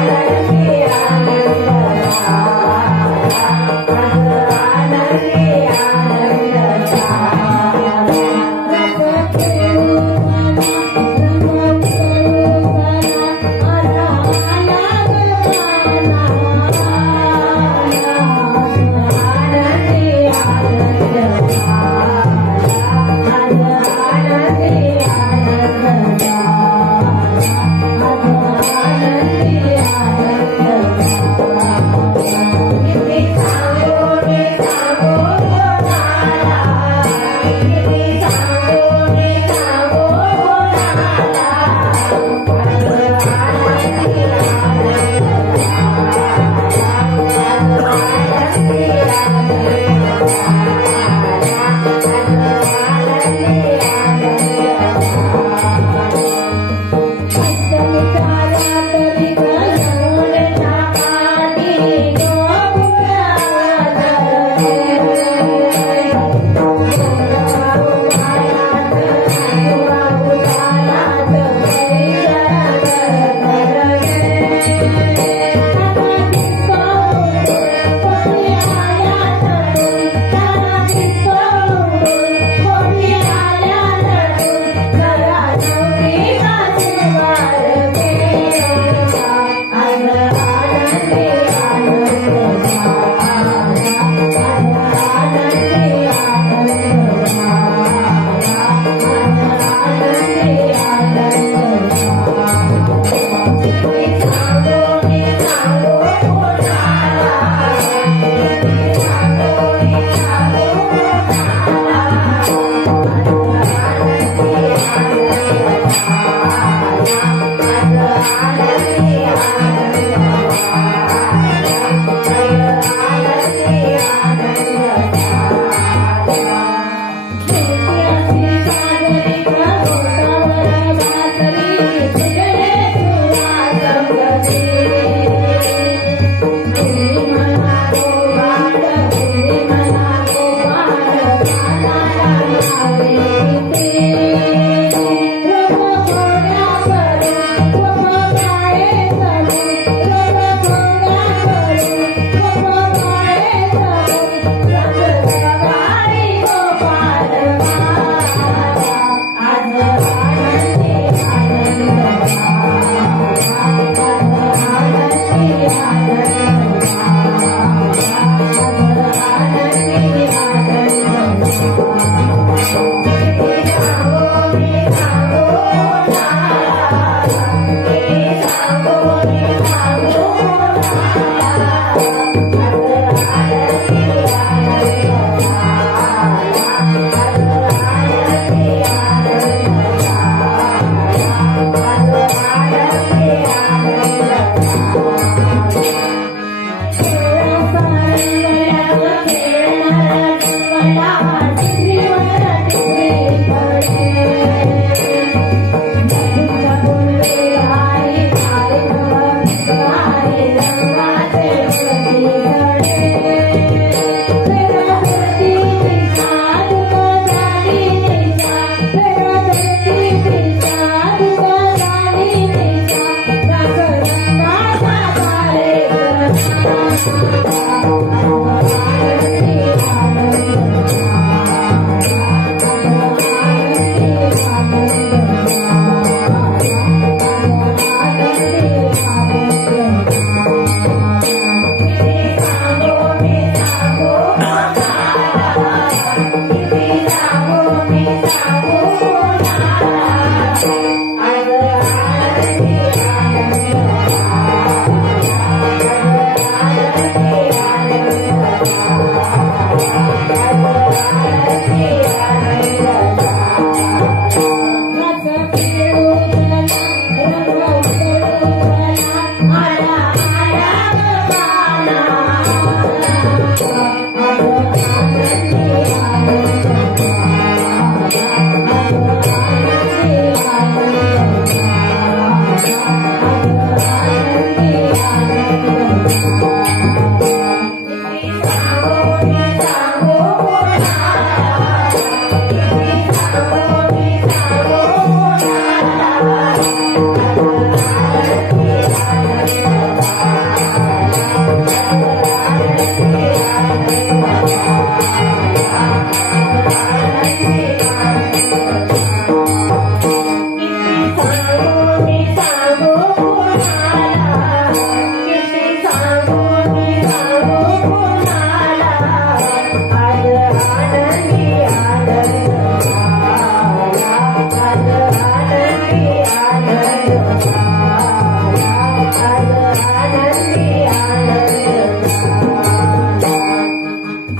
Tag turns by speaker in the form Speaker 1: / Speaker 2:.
Speaker 1: Bye. Allah